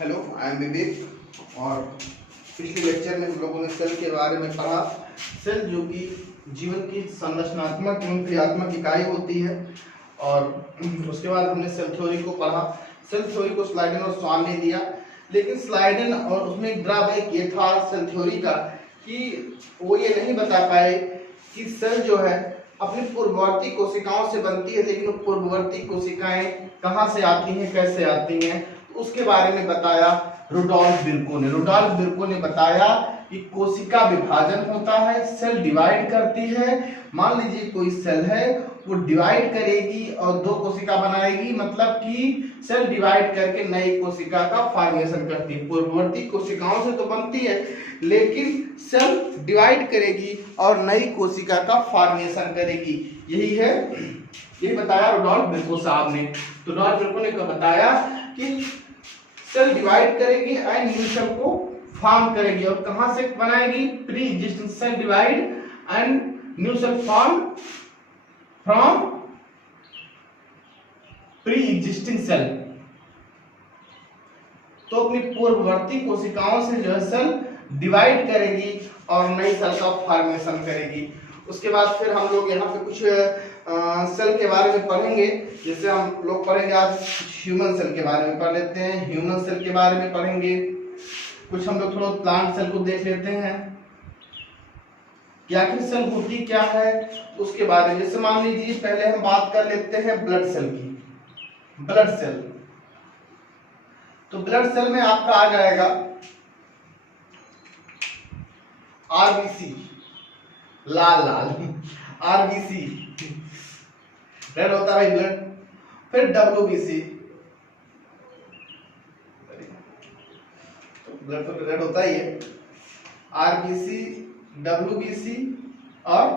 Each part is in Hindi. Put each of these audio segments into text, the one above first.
हेलो, आई एम विवेक। और पिछले लेक्चर में हम लोगों ने सेल के बारे में पढ़ा। सेल जो कि जीवन की संरचनात्मक एवं क्रियात्मक इकाई होती है। और उसके बाद हमने सेल थ्योरी को पढ़ा। सेल थ्योरी को स्लाइडन और स्वान ने दिया, लेकिन स्लाइडन और उसमें एक ड्रॉबैक ये था सेल थ्योरी का कि वो ये नहीं बता पाए कि सेल जो है अपनी पूर्ववर्ती कोशिकाओं से बनती है, लेकिन पूर्ववर्ती कोशिकाएं कहाँ से आती हैं, कैसे आती हैं, उसके बारे में बताया रुडोल्फ बिर्को ने। रुडोल्फ बिर्को ने बताया कि कोशिका विभाजन होता है, सेल डिवाइड करती है। मान लीजिए कोई सेल है, वो डिवाइड करेगी और दो कोशिका बनाएगी, मतलब कि सेल डिवाइड करके नई कोशिका का फॉर्मेशन करती है। पूर्ववर्ती कोशिकाओं से तो बनती है, लेकिन सेल डिवाइड करेगी और नई कोशिका का फॉर्मेशन करेगी। यही है, यही बताया रुडोल्फ बिर्को साहब ने। तो रुडोल्फ बिर्को ने बताया कि सेल डिवाइड करेगी एंड न्यू सेल को फॉर्म करेगी। और कहां से बनाएगी? Pre existing cell divide and new cell form from pre existing cell. तो अपनी पूर्ववर्ती कोशिकाओं से जो है सेल डिवाइड करेगी और नई सेल का फॉर्मेशन करेगी। उसके बाद फिर हम लोग यहाँ पे कुछ सेल के बारे में पढ़ेंगे। जैसे हम लोग पढ़ेंगे आज ह्यूमन सेल के बारे में पढ़ लेते हैं। ह्यूमन सेल के बारे में पढ़ेंगे। कुछ हम लोग थोड़ा प्लांट सेल को देख लेते हैं कि आखिर सेल होती क्या है, उसके बारे में। जैसे मान लीजिए पहले हम बात कर लेते हैं ब्लड सेल की। ब्लड सेल, तो ब्लड सेल में आपका आ जाएगा आरबीसी, लाल लाल आरबीसी रेड होता है भाई ब्लड। फिर डब्ल्यूबीसी, तो ब्लड तो रेड होता ही है। आरबीसी, डब्ल्यूबीसी और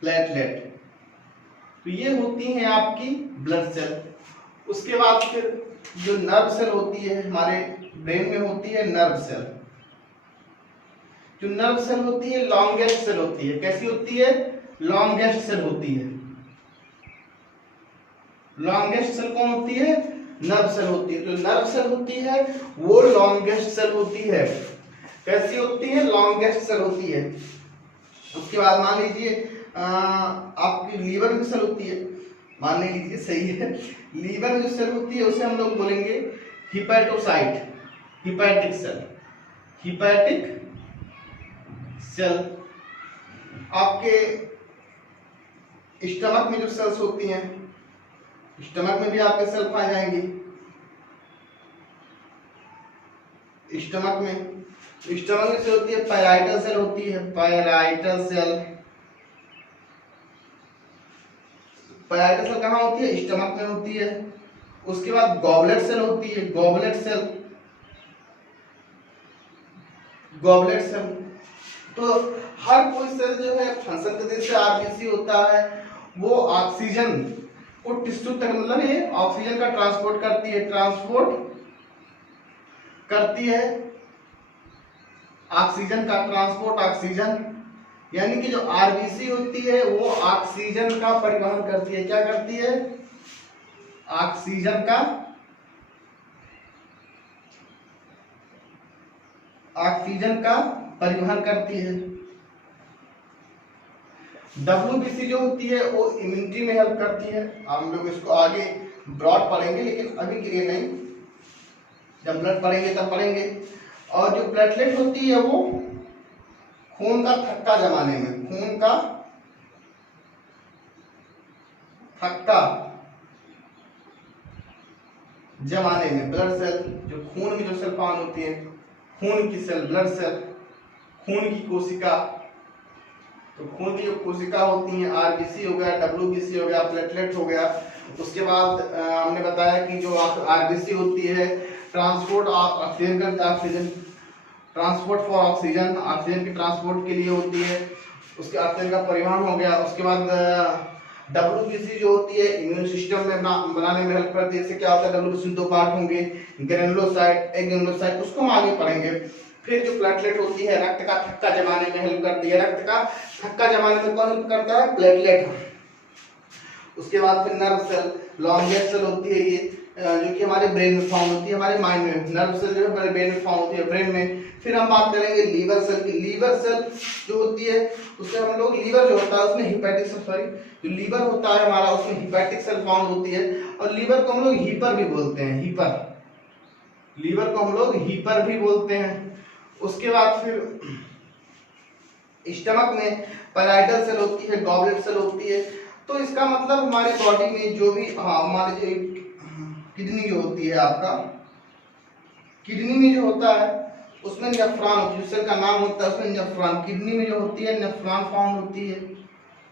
प्लेटलेट, तो ये होती हैं आपकी ब्लड सेल। उसके बाद फिर जो नर्व सेल होती है हमारे ब्रेन में होती है नर्व सेल। जो नर्व सेल होती है लॉन्गेस्ट सेल होती है। कैसी होती है? लॉन्गेस्ट सेल होती है। लॉन्गेस्ट सेल कौन होती है? नर्व सेल होती है। तो नर्व सेल होती है वो लॉन्गेस्ट सेल होती है। कैसी होती है? लॉन्गेस्ट सेल होती है। उसके बाद मान लीजिए आपकी लीवर में सेल होती है। मान लीजिए, सही है, लीवर में जो सेल होती है उसे हम लोग बोलेंगे hepatocyte, hepatic cell, hepatic cell. आपके स्टमक में जो सेल्स होती हैं, स्टमक में भी आपके सेल पाए जाएंगे। स्टमक में से होती है पैराइटल सेल होती है, पैराइटल सेल। पैराइटल सेल कहाँ होती है? स्टमक में होती है। उसके बाद गॉबलेट सेल होती है, गॉबलेट सेल, गॉबलेट सेल। तो हर कोई सेल जो है फंक्शन के जैसे आरबीसी होता है, वो ऑक्सीजन को टिश्यू तक, मतलब ये ऑक्सीजन का ट्रांसपोर्ट करती है, ट्रांसपोर्ट करती है ऑक्सीजन का ट्रांसपोर्ट, ऑक्सीजन। यानी कि जो आरबीसी होती है वो ऑक्सीजन का परिवहन करती है। क्या करती है? ऑक्सीजन का, ऑक्सीजन का परिवहन करती है। डब्ल्यूबीसी जो होती है वो इम्यूनिटी में हेल्प करती है। हम लोग इसको आगे ब्रॉड पढ़ेंगे, लेकिन अभी के लिए नहीं, जब ब्लड पढ़ेंगे तब पढ़ेंगे। और जो प्लेटलेट होती है वो खून का थक्का जमाने में, खून का थक्का जमाने में, ब्लड सेल, जो खून में जो सेल पान होती है, खून की सेल, ब्लड सेल, खून की कोशिका। तो खून की जो कोशिका होती हैं, आरबीसी हो गया, डब्ल्यूबीसी हो गया, प्लेटलेट हो गया। उसके बाद हमने बताया कि जो आरबीसी होती है ट्रांसपोर्ट ऑक्सीजन का, oxygen transport for oxygen, oxygen के ट्रांसपोर्ट के लिए होती है। उसके ऑक्सीजन का परिवहन हो गया। उसके बाद डब्ल्यूबीसी जो होती है इम्यून सिस्टम में बनाने में हेल्प करती है। जैसे क्या होता है, डब्ल्यूबीसी दो पार्ट होंगे, ग्रेनुलोसाइट, एक ग्रेनुलोसाइट, उसको हम आगे पढ़ेंगे। फिर जो प्लेटलेट होती है रक्त का थक्का जमाने में हेल्प करती है। रक्त का थक्का जमाने में कौन हेल्प करता है? प्लेटलेट। उसके बाद फिर नर्व सेल, लॉन्गेस्ट सेल होती है ये, जो कि हमारे ब्रेन में फाउंड होती है, हमारे माइंड में। नर्व सेल जो है हमारे ब्रेन में फाउंड होती है, ब्रेन में। फिर हम बात करेंगे लीवर सेल की। लीवर सेल जो होती है उससे हम लोग, लीवर जो होता है उसमें हिपैटिक सेल, सॉरी, जो लीवर होता है हमारा उसमें हिपैटिक सेल फाउंड होती है, और लीवर को हम लोग हीपर भी बोलते हैं, हीपर। लीवर को हम लोग हीपर भी बोलते हैं। उसके बाद फिर स्टमक में पैराइटल सेल होती है, गॉबलेट सेल होती है। तो इसका मतलब हमारे बॉडी में जो भी हमारे जो किडनी जो होती है, आपका किडनी में जो होता है उसमें नेफ्रॉन होती है, जो सेल का नाम होता है उसमें नेफ्रॉन, किडनी में जो होती है नेफ्रॉन फाउंड होती है,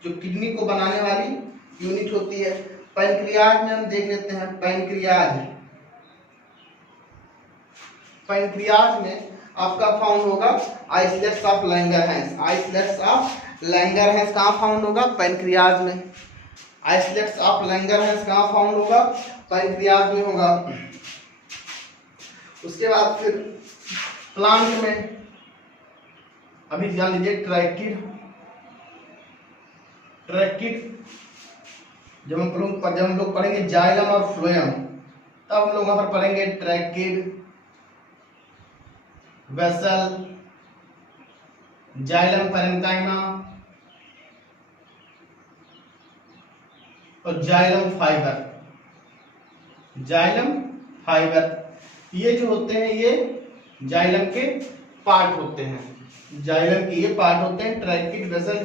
जो किडनी को बनाने वाली यूनिट होती है। पैंक्रियाज में हम देख लेते हैं, पैंक्रियाज, पैंक्रियाज में आपका फाउंड होगा islets of Langerhans. Islets of Langerhans कहाँ फाउंड होगा? पैंक्रियाज में। आइसलेट्स ऑफ लैंगरहैंस कहाँ फाउंड होगा? पैंक्रियाज में होगा। उसके बाद फिर प्लांट में अभी जान लीजिए ट्रैकिड। ट्रैकिड जब हम लोग पढ़ेंगे जाइलम और फ्लोएम, तब हम लोग वहां पर पढ़ेंगे ट्रैकिड, वेसल, जाइलम पैरेन्काइमा और जाइलम फाइबर। जाइलम फाइबर ये जो होते हैं ये जाइलम के पार्ट होते हैं, जाइलम के ये पार्ट होते हैं, ट्रैकिड, वेसल,